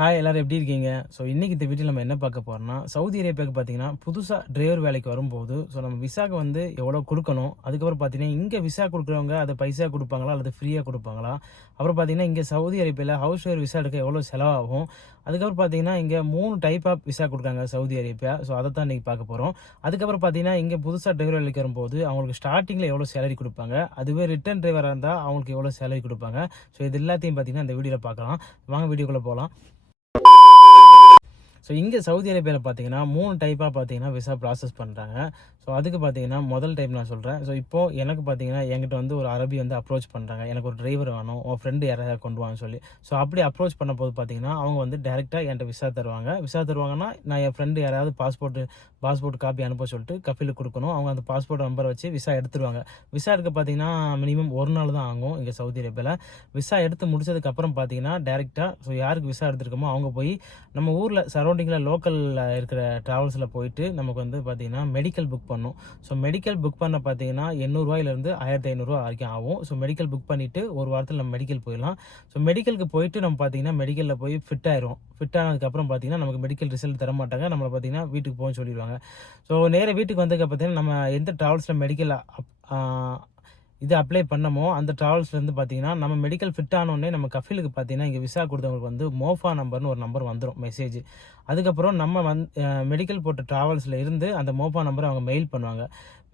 Hi எல்லாரும் எப்படி இருக்கீங்க? ஸோ இன்னைக்கு இந்த வீடியோல நம்ம என்ன பார்க்க போறோம்னா, சவுதி அரேபியாவுக்கு பார்த்தீங்கன்னா, புதுசா டிரைவர் வேலைக்கு வரும்போது, ஸோ நம்ம விசாக்கு வந்து எவ்வளோ குடுக்கணும்? அதுக்கப்புறம் பார்த்தீங்கன்னா, இங்க விசா குடுக்குறவங்க அத பைசா குடுப்பாங்களா? அல்லது ஃப்ரீயா குடுப்பாங்களா? அப்புறம் பார்த்தீங்கன்னா, இங்க சவுதி அரேபியால ஹவுஸ் ஒயர் விசா எடுக்க எவ்வளோ செலவாகும்? அதுக்கப்புறம் பார்த்தீங்கன்னா, இங்க 3 டைப் ஆஃப் விசா குடுக்குறாங்க சவுதி அரேபியா. ஸோ அதத்தான் இன்னைக்கு பார்க்க போறோம். அதுக்கப்புறம் பார்த்தீங்கன்னா, இங்க புதுசா டிரைவர் வேலைக்கு வரும்போது, அவங்களுக்கு ஸ்டார்ட்டிங்ல எவ்வளோ சேலரி குடுப்பாங்க? அதுவே ரிட்டர்ன் டிரைவரா இருந்தா அவங்களுக்கு எவ்வளோ சேலரி குடுப்பாங்க? ஸோ இது எல்லாத்தையும் பார்த்தீங்கன்னா, இந்த வீடியோல பார்க்கலாம். வாங்க வீடியோக்குள்ள போலாம். ஸோ இங்கே சவுதி அரேபியாவில் பார்த்தீங்கன்னா 3 டைப்பாக பார்த்தீங்கன்னா விசா ப்ராசஸ் பண்ணுறாங்க. ஸோ அதுக்கு பார்த்தீங்கன்னா முதல் டைப் நான் சொல்கிறேன். ஸோ இப்போது எனக்கு பார்த்தீங்கன்னா என்கிட்ட வந்து ஒரு அரபி வந்து அப்ரோச் பண்ணுறாங்க. எனக்கு ஒரு டிரைவர் வேணும், உன் ஃப்ரெண்டு யாராவது கொண்டு வான்னு சொல்லி. ஸோ அப்படி அப்ரோச் பண்ணும்போது பார்த்தீங்கன்னா அவங்க வந்து டேரெக்டாக என்கிட்ட விசா தருவாங்க. விசா தருவாங்கன்னா நான் என் ஃப்ரெண்டு யாராவது பாஸ்போர்ட் காப்பி அனுப்ப சொல்லிட்டு கஃபீலுக்கு கொடுக்கணும். அவங்க அந்த பாஸ்போர்ட் நம்பரை வச்சு விசா எடுத்துருவாங்க. விசா எடுக்க பார்த்தீங்கன்னா மினிமம் ஒரு நாள் தான் ஆகும் இங்கே சவுதி அரேபியாவில். விசா எடுத்து முடிச்சதுக்கப்புறம் பார்த்தீங்கன்னா டேரெக்டாக ஸோ யாருக்கு விசா எடுத்துருக்கோமோ அவங்க போய் நம்ம ஊரில் சரௌண்டிங்கில் லோக்கலில் இருக்கிற ட்ராவல்ஸில் போயிட்டு நமக்கு வந்து பார்த்தீங்கன்னா மெடிக்கல் புக் பண்ணணும். ஸோ மெடிக்கல் புக் பண்ண பார்த்தீங்கன்னா ரூ. 800 1500 வரைக்கும் ஆகும். ஸோ மெடிக்கல் புக் பண்ணிவிட்டு ஒரு வாரத்தில் நம்ம மெடிக்கல் போயிடலாம். ஸோ மெடிக்கலுக்கு போயிட்டு நம்ம பார்த்தீங்கன்னா மெடிக்கலில் போய் ஃபிட் ஆயிரும். ஃபிட் ஆனதுக்கப்புறம் பார்த்தீங்கன்னா நமக்கு மெடிக்கல் ரிசல்ட் தர மாட்டாங்க. நம்மளை பார்த்தீங்கன்னா வீட்டுக்கு போகணும்னு சொல்லிடுவாங்க. ஸோ நேராக வீட்டுக்கு வந்ததுக்கு பார்த்தீங்கன்னா நம்ம எந்த ட்ராவல்ஸில் மெடிக்கல் இது அப்ளை பண்ணமோ அந்த ட்ராவல்ஸ்லேருந்து பார்த்தீங்கன்னா நம்ம மெடிக்கல் ஃபிட் ஆனோடனே நம்ம கஃபீலுக்கு பார்த்தீங்கன்னா இங்கே விசா கொடுத்தவங்களுக்கு வந்து மோஃபா நம்பர்னு ஒரு நம்பர் வந்துடும் மெசேஜ். அதுக்கப்புறம் நம்ம மெடிக்கல் போட்ட ட்ராவல்ஸில் இருந்து அந்த மோஃபா நம்பரை அவங்க மெயில் பண்ணுவாங்க.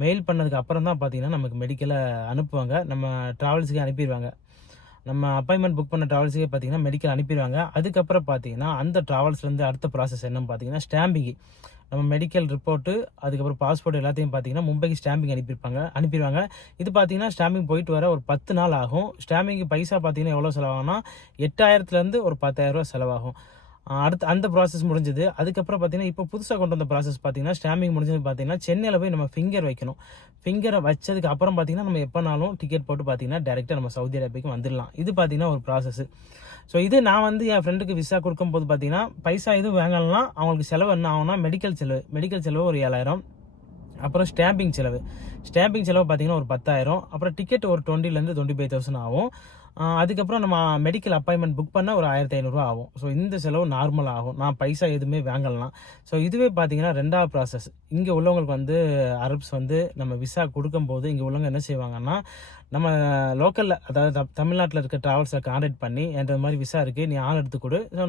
மெயில் பண்ணதுக்கு அப்புறம் தான் பார்த்தீங்கன்னா நமக்கு மெடிக்கலை அனுப்புவாங்க. நம்ம ட்ராவல்ஸுக்கே அனுப்பிடுவாங்க. நம்ம அப்பாயின்மெண்ட் புக் பண்ண ட்ராவல்ஸுக்கே பார்த்தீங்கன்னா மெடிக்கல் அனுப்பிடுவாங்க. அதுக்கப்புறம் பார்த்தீங்கன்னா அந்த ட்ராவல்ஸ்லேருந்து அடுத்த ப்ராசஸ் என்னன்னு பார்த்தீங்கன்னா ஸ்டாம்பிங்கு. நம்ம மெடிக்கல் ரிப்போர்ட்டு அதுக்கப்புறம் பாஸ்போர்ட் எல்லாத்தையும் பார்த்தீங்கன்னா மும்பைக்கு ஸ்டாம்பிங் அனுப்பிடுவாங்க. இது பார்த்தீங்கன்னா ஸ்டாம்பிங் போயிட்டு வர ஒரு 10 நாள் ஆகும். ஸ்டாம்பிங்கு பைசா பார்த்தீங்கன்னா எவ்வளோ செலவாகும்னா 8000லேருந்து ஒரு 10,000 செலவாகும். அடுத்து அந்த ப்ராசஸ் முடிஞ்சது. அதுக்கப்புறம் பார்த்தீங்கன்னா இப்போ புதுசாக கொண்டு வந்த ப்ராசஸ் பார்த்தீங்கன்னா ஸ்டாம்பிங் முடிஞ்சது பார்த்தீங்கன்னா சென்னையில் போய் நம்ம ஃபிங்கர் வைக்கணும். ஃபிங்கரை வச்சதுக்கு அப்புறம் பார்த்தீங்கன்னா நம்ம எப்போனாலும் டிக்கெட் போட்டு பார்த்தீங்கன்னா டேரெக்டாக நம்ம சவுதி அரேபியாவுக்கு வந்துடலாம். இது பார்த்தீங்கன்னா ஒரு ப்ராசஸ். ஸோ இது நான் வந்து என் ஃப்ரெண்டுக்கு விசா கொடுக்கும்போது பார்த்தீங்கன்னா பைசா எதுவும் வாங்கலன்னா அவங்களுக்கு செலவு என்ன ஆகும்னா மெடிக்கல் செலவு ஒரு 7000. அப்புறம் ஸ்டாம்பிங் செலவு பார்த்தீங்கன்னா ஒரு 10,000. அப்புறம் டிக்கெட் ஒரு 20,000 25,000 ஆகும். அதுக்கப்புறம் நம்ம மெடிக்கல் அப்பாயின்மெண்ட் புக் பண்ண ஒரு 1500 ஆகும். ஸோ இந்த செலவு நார்மல் ஆகும். நான் பைசா எதுவுமே வாங்கலாம். ஸோ இதுவே பார்த்தீங்கன்னா 2வது ப்ராசஸ். இங்கே உள்ளவங்களுக்கு வந்து அரப்ஸ் வந்து நம்ம விசா கொடுக்கும்போது இங்கே உள்ளவங்க என்ன செய்வாங்கன்னா நம்ம லோக்கலில் அதாவது தமிழ்நாட்டில் இருக்க ட்ராவல்ஸை கான்டாக்ட் பண்ணி என்ற மாதிரி விசா இருக்குது, நீ ஆள் எடுத்து கொடு. ஸோ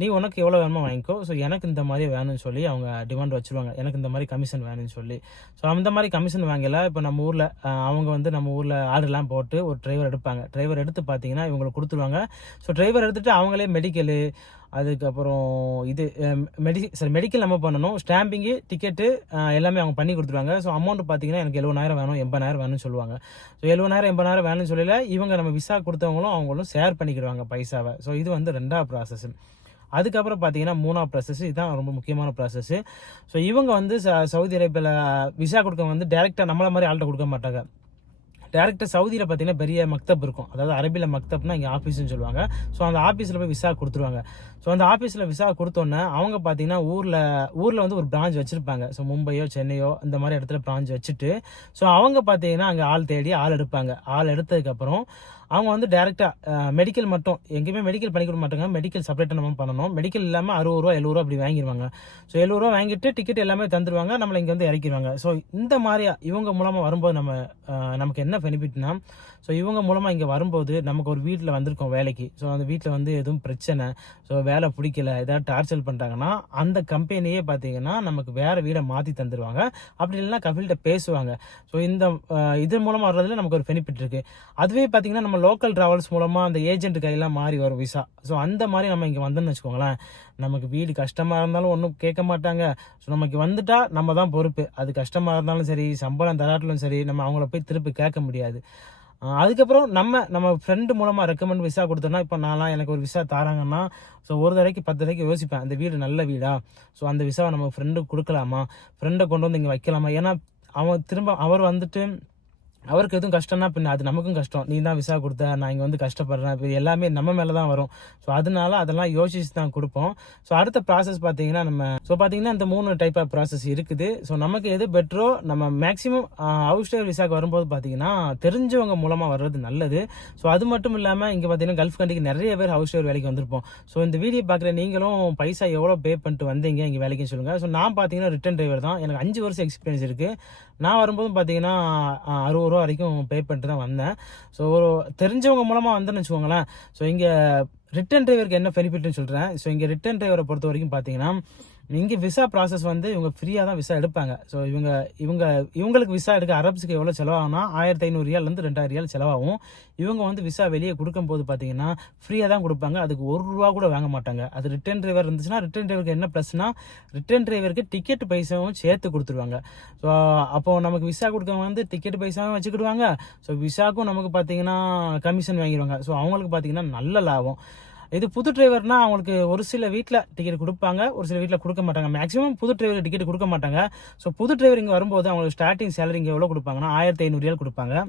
நீ உனக்கு எவ்வளோ வேணுமோ வாங்கிக்கோ. ஸோ எனக்கு இந்த மாதிரி வேணும்னு சொல்லி அவங்க டிமாண்ட் வச்சுருவாங்க. எனக்கு இந்த மாதிரி கமிஷன் வேணும்னு சொல்லி. ஸோ அந்த மாதிரி கமிஷன் வாங்கல இப்போ நம்ம ஊரில் அவங்க வந்து நம்ம ஊரில் ஆர்டர்லாம் போட்டு ஒரு டிரைவர் எடுப்பாங்க. டிரைவர் எடுத்து பார்த்தீங்கன்னா இவங்களுக்கு கொடுத்துருவாங்க. ஸோ டிரைவர் எடுத்துகிட்டு அவங்களே மெடிக்கலு அதுக்கப்புறம் இது மெடிக்கல் நம்ம பண்ணணும். ஸ்டாம்பிங்கு டிக்கெட்டு எல்லாமே அவங்க பண்ணி கொடுத்துருவாங்க. ஸோ அமௌண்ட் பார்த்தீங்கன்னா எனக்கு 70,000 வேணும் 80,000 வேணும்னு சொல்லுவாங்க. ஸோ 70,000 80,000 வேணும்னு சொல்லல இவங்க நம்ம விசா கொடுத்தவங்களும் அவங்களும் ஷேர் பண்ணிக்கிடுவாங்க பைசாவை. ஸோ இது வந்து 2வது ப்ராசஸ். அதுக்கப்புறம் பார்த்தீங்கன்னா 3வது ப்ராசஸ், இதுதான் ரொம்ப முக்கியமான ப்ராசஸ். ஸோ இவங்க வந்து சவுதி அரேபியாவில் விசா கொடுக்க வந்து டேரெக்டாக நம்மள மாதிரி ஆள்கிட்ட கொடுக்க மாட்டாங்க. டேரெக்டாக சவுதியில் பார்த்தீங்கன்னா பெரிய மக்தப் இருக்கும். அதாவது அரபியில் மக்தப்னா இங்கே ஆஃபீஸ்னு சொல்லுவாங்க. ஸோ அந்த ஆஃபீஸில் போய் விசா கொடுத்துருவாங்க. ஸோ அந்த ஆஃபீஸில் விசா கொடுத்தோன்னே அவங்க பார்த்தீங்கன்னா ஊரில் வந்து ஒரு பிரான்ச் வச்சுருப்பாங்க. ஸோ மும்பையோ சென்னையோ இந்த மாதிரி இடத்துல பிரான்ச் வச்சுட்டு ஸோ அவங்க பார்த்தீங்கன்னா அங்கே ஆள் தேடி ஆள் எடுப்பாங்க. ஆள் எடுத்ததுக்கப்புறம் அவங்க வந்து டேரெக்டாக மெடிக்கல் மட்டும் எங்கேயுமே மெடிக்கல் பண்ணி கொடுக்க மாட்டாங்க. மெடிக்கல் செப்பரேட்டாக நம்ம பண்ணணும். மெடிக்கல் இல்லாமல் ரூ. 60 70 அப்படி வாங்கிடுவாங்க. ஸோ ரூ. 70 வாங்கிட்டு டிக்கெட் எல்லாமே தந்துடுவாங்க. நம்மளை இங்கே வந்து இறக்கிடுவாங்க. ஸோ இந்த மாதிரி இவங்க மூலமாக வரும்போது நமக்கு என்ன பெனிஃபிட்னா ஸோ இவங்க மூலமாக இங்கே வரும்போது நமக்கு ஒரு வீட்டில் வந்திருக்கோம் வேலைக்கு. ஸோ அந்த வீட்டில் வந்து எதுவும் பிரச்சனை, ஸோ வேலை பிடிக்கல, ஏதாவது டார்ச்சர் பண்ணுறாங்கன்னா அந்த கம்பெனியே பார்த்தீங்கன்னா நமக்கு வேறு வீடை மாற்றி தந்துடுவாங்க. அப்படி இல்லைன்னா கஃபீல்கிட்ட பேசுவாங்க. ஸோ இந்த இது மூலமாக வர்றதுல நமக்கு ஒரு பெனிஃபிட் இருக்குது. அதுவே பார்த்தீங்கன்னா நம்ம லோக்கல் ட்ராவல்ஸ் மூலமாக அந்த ஏஜென்ட் கையெல்லாம் மாறி வரும் விசா. ஸோ அந்த மாதிரி நம்ம இங்கே வந்தோம்னு வச்சுக்கோங்களேன், நமக்கு வீடு கஷ்டமாக இருந்தாலும் ஒன்றும் கேட்க மாட்டாங்க. ஸோ நமக்கு வந்துட்டால் நம்ம தான் பொறுப்பு. அது கஷ்டமாக இருந்தாலும் சரி, சம்பளம் தராட்டிலும் சரி, நம்ம அவங்கள போய் திருப்பி கேட்க முடியாது. அதுக்கப்புறம் நம்ம ஃப்ரெண்டு மூலமாக ரெக்கமெண்ட் விசா கொடுத்தோன்னா இப்போ எனக்கு ஒரு விசா தராங்கன்னா ஸோ ஒரு தடவைக்கு 10 தடவைக்கு யோசிப்பேன், அந்த வீடு நல்ல வீடா, ஸோ அந்த விசாவை நம்ம ஃப்ரெண்டுக்கு கொடுக்கலாமா, ஃப்ரெண்டை கொண்டு வந்து இங்கே வைக்கலாமா. ஏன்னா அவர் வந்துட்டு அவருக்கு எதுவும் கஷ்டம்னா பின்ன அது நமக்கும் கஷ்டம். நீ தான் விசா கொடுத்த, நான் இங்கே வந்து கஷ்டப்படுறேன், இப்போ எல்லாமே நம்ம மேலே தான் வரும். ஸோ அதனால அதெல்லாம் யோசிச்சு தான் கொடுப்போம். ஸோ அடுத்த ப்ராசஸ் பார்த்தீங்கன்னா பார்த்தீங்கன்னா இந்த 3 டைப் ஆஃப் ப்ராசஸ் இருக்குது. ஸோ நமக்கு எது பெட்டரோ நம்ம மேக்ஸிமம் ஹவுஸ் டேவர் விசாக்கு வரும்போது பார்த்தீங்கன்னா தெரிஞ்சவங்க மூலமாக வர்றது நல்லது. ஸோ அது மட்டும் இல்லாமல் இங்கே பார்த்தீங்கன்னா கல்ஃப் கண்ட்ரிக்கு நிறைய பேர் ஹவுஸ் டேவர் வேலைக்கு வந்திருப்போம். ஸோ இந்த வீடியோ பார்க்குற நீங்களும் பைசா எவ்வளோ பே பண்ணிட்டு வந்தீங்க இங்கே வேலைக்குன்னு சொல்லுங்கள். ஸோ நான் பார்த்தீங்கன்னா ரிட்டன் டிரைவர் தான். எனக்கு 5 வருஷம் எக்ஸ்பீரியன்ஸ் இருக்குது. நான் வரும்போது பார்த்தீங்கன்னா 60 ரூபா வரைக்கும் பே பண்ணிட்டு தான் வந்தேன். ஸோ ஒரு தெரிஞ்சவங்க மூலமாக வந்தேன்னு வச்சுக்கோங்களேன். ஸோ இங்கே ரிட்டன் டிரைவருக்கு என்ன பெனிஃபிட்னு சொல்கிறேன். ஸோ இங்கே ரிட்டன் டிரைவரை பொறுத்த வரைக்கும் பார்த்தீங்கன்னா இங்கே விசா ப்ராசஸ் வந்து இவங்க ஃப்ரீயாக தான் விசா எடுப்பாங்க. ஸோ இவங்களுக்கு விசா எடுக்க அரப்ஸுக்கு எவ்வளோ செலவாகும்னா 1500 ரியால்லேருந்து 2000 ரியால் செலவாகும். இவங்க வந்து விசா வெளியே கொடுக்கும்போது பார்த்தீங்கன்னா ஃப்ரீயாக தான் கொடுப்பாங்க. அதுக்கு 1 ரூபா கூட வாங்க மாட்டாங்க. அது ரிட்டன் டிரைவர் இருந்துச்சுன்னா ரிட்டன் டிரைவருக்கு என்ன ப்ளஸ்னா ரிட்டன் டிரைவருக்கு டிக்கெட் பைசாவும் சேர்த்து கொடுத்துருவாங்க. ஸோ அப்போது நமக்கு விசா கொடுக்கவங்க வந்து டிக்கெட் பைசாவும் வச்சுக்கிடுவாங்க. ஸோ விசாக்கும் நமக்கு பார்த்தீங்கன்னா கமிஷன் வாங்கிடுவாங்க. ஸோ அவங்களுக்கு பார்த்தீங்கன்னா நல்ல லாபம். இது புது டிரைவர்னா அவங்களுக்கு ஒரு சில வீட்டில் டிக்கெட் கொடுப்பாங்க, ஒரு சில வீட்டில் கொடுக்க மாட்டாங்க. மேக்ஸிமம் புது டிரைவருக்கு டிக்கெட் கொடுக்க மாட்டாங்க. ஸோ புது டிரைவர் இங்கே வரும்போது அவங்களுக்கு ஸ்டார்டிங் சேலரி இங்கே எவ்வளோ கொடுப்பாங்கன்னா 1500 ரியால் கொடுப்பாங்க.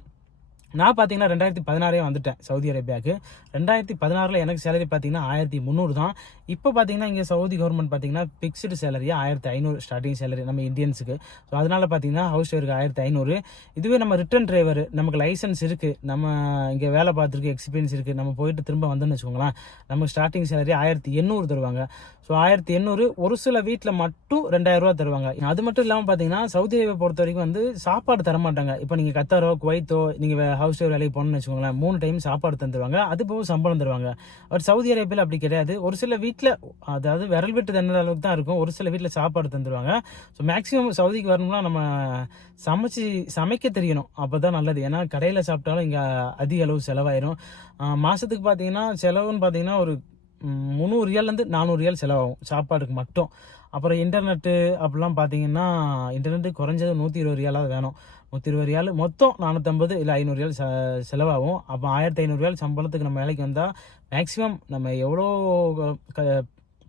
நான் பார்த்தீங்கன்னா 2016 வந்துட்டேன் சவுதி அரேபியாவுக்கு. 2016 எனக்கு சேலரி பார்த்தீங்கன்னா 1300 தான். இப்போ பார்த்தீங்கன்னா இங்கே சவுதி கவர்மெண்ட் பார்த்தீங்கன்னா ஃபிக்ஸ்டு சேலரியாக 1500 ஸ்டார்டிங் சேலரி நம்ம இந்தியன்ஸுக்கு. ஸோ அதனால் பார்த்தீங்கன்னா ஹவுஸ் டிரைவருக்கு 1500. இதுவே நம்ம ரிட்டன் டிரைவர் நமக்கு லைசன்ஸ் இருக்குது, நம்ம இங்கே வேலை பார்த்துருக்கு, எக்ஸ்பீரியன்ஸ் இருக்குது, நம்ம போயிட்டு திரும்ப வந்தோன்னு வச்சுக்கோங்களேன், நமக்கு ஸ்டார்டிங் சேலரி 1800 தருவாங்க. ஸோ 1800 ஒரு சில வீட்டில் மட்டும் 2000 ரூபா தருவாங்க. அது மட்டும் இல்லாமல் பார்த்தீங்கன்னா சவுதி அரேபியா பொறுத்த வரைக்கும் வந்து சாப்பாடு தரமாட்டாங்க. இப்போ நீங்கள் கத்தாரோ குவைத்தோ நீங்கள் ஹவுஸ் டிரைவர் வேலைக்கு போகணும்னு வச்சுக்கோங்களேன், 3 டைம் சாப்பாடு தந்துடுவாங்க. அது போக சம்பளம் தருவாங்க. பட் சவுதி அரேபியாவில் அப்படி கிடையாது. ஒரு சில வீட்டில் அதாவது விரல் விட்டு தண்ணுற அளவுக்கு தான் இருக்கும். ஒரு சில வீட்டில் சாப்பாடு தந்துடுவாங்க. ஸோ மேக்ஸிமம் சவுதிக்கு வரணும்னா நம்ம சமைக்க தெரியணும், அப்போ தான் நல்லது. ஏன்னா கடையில் சாப்பிட்டாலும் இங்கே அதிக அளவு செலவாயிரும். மாதத்துக்கு பார்த்தீங்கன்னா செலவுன்னு பார்த்தீங்கன்னா ஒரு 300 ரியால்லேருந்து 400 ரியால் செலவாகும் சாப்பாடுக்கு மட்டும். அப்புறம் இன்டர்நெட்டு அப்படிலாம் பார்த்தீங்கன்னா இன்டர்நெட்டு குறைஞ்சது 120 ரியாலாவது வேணும். 120 ரியால் மொத்தம் 450 இல்லை 500 ரியால் செலவாகும். அப்போ 1500 ரியால் சம்பளத்துக்கு நம்ம வேலைக்கு வந்தால் மேக்ஸிமம் நம்ம எவ்வளோ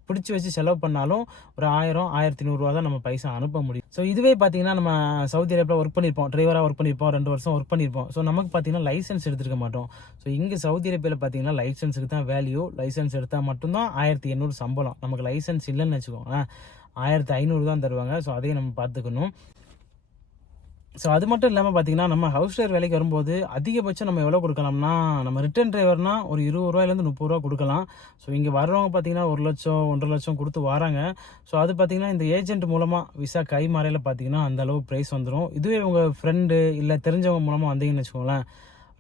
பிடிச்சி வச்சு செலவு பண்ணாலும் ஒரு 1000-1100 ரூபா தான் நம்ம பைசா அனுப்ப முடியும். ஸோ இதுவே பார்த்தீங்கன்னா நம்ம சவுதி அரேபியா ஒர்க் பண்ணியிருப்போம், டிரைவராக ஒர்க் பண்ணியிருப்போம், 2 வருஷம் ஒர்க் பண்ணியிருப்போம். ஸோ நமக்கு பார்த்தீங்கன்னா லைசன்ஸ் எடுத்துருக்க மாட்டோம். ஸோ இங்கே சவுதி அரேபியாவில் பார்த்தீங்கன்னா லைசன்ஸுக்கு தான் வேல்யூ. லைசன்ஸ் எடுத்தால் மட்டும்தான் 1800 சம்பளம். நமக்கு லைசன்ஸ் இல்லைன்னு வச்சுக்கோங்க 1500 தான் தருவாங்க. ஸோ அதையும் நம்ம பார்த்துக்கணும். ஸோ அது மட்டும் இல்லாமல் பார்த்தீங்கன்னா நம்ம ஹவுஸ் டிரைவர் வேலைக்கு வரும்போது அதிகபட்சம் நம்ம எவ்வளோ கொடுக்கலாம்னா நம்ம ரிட்டன் டிரைவர்னா ஒரு 20 ரூபாயிலேருந்து 30 ரூபா கொடுக்கலாம். ஸோ இங்கே வர்றவங்க பார்த்தீங்கன்னா 1 லட்சம் 1.5 லட்சம் கொடுத்து வராங்க. ஸோ அது பார்த்தீங்கன்னா இந்த ஏஜென்ட் மூலமாக விசா கை மாறையில் பார்த்தீங்கன்னா அந்த அளவு ப்ரைஸ் வந்துடும். இதுவே உங்கள் ஃப்ரெண்டு இல்லை தெரிஞ்சவங்க மூலமாக வந்தீங்கன்னு வச்சுக்கோங்களேன்,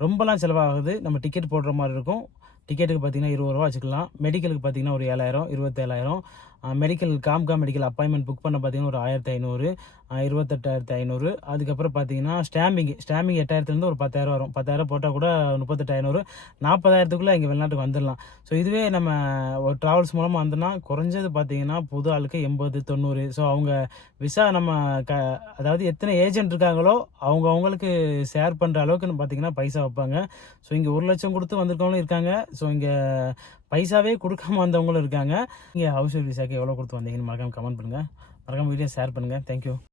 ரொம்பலாம் செலவாகுது. நம்ம டிக்கெட் போடுற மாதிரி இருக்கும். டிக்கெட்டுக்கு பார்த்தீங்கன்னா 20 ரூபா வச்சுக்கலாம். மெடிக்கலுக்கு பார்த்தீங்கன்னா ஒரு 7000 27,000. மெடிக்கல் காம்கா மெடிக்கல் அப்பாயின்மெண்ட் புக் பண்ண பார்த்தீங்கன்னா ஒரு 1500 28,500. அதுக்கப்புறம் பார்த்தீங்கன்னா ஸ்டாம்பிங் 8000லேருந்து ஒரு 10,000 வரும். 10,000 போட்டால் கூட 38,500 40,000க்குள்ளே இங்கே வெளிநாட்டுக்கு வந்துடலாம். ஸோ இதுவே நம்ம ஒரு ட்ராவல்ஸ் மூலமாக வந்தோம்னா குறைஞ்சது பார்த்தீங்கன்னா புது ஆளுக்கு 80-90. ஸோ அவங்க விசா நம்ம அதாவது எத்தனை ஏஜென்ட் இருக்காங்களோ அவங்களுக்கு ஷேர் பண்ணுற அளவுக்கு பார்த்தீங்கன்னா பைசா வைப்பாங்க. ஸோ இங்கே 1 லட்சம் கொடுத்து வந்திருக்கவங்களும் இருக்காங்க. ஸோ இங்கே பைசாவே கொடுக்காம வந்தவங்களும் இருக்காங்க. இங்கே ஹவுஸ் விசாக்கு எவ்வளோ கொடுத்து வந்தீங்கன்னு மறக்காமல் கமெண்ட் பண்ணுங்கள். மறக்காமல் வீடியோ ஷேர் பண்ணுங்கள். தேங்க்யூ.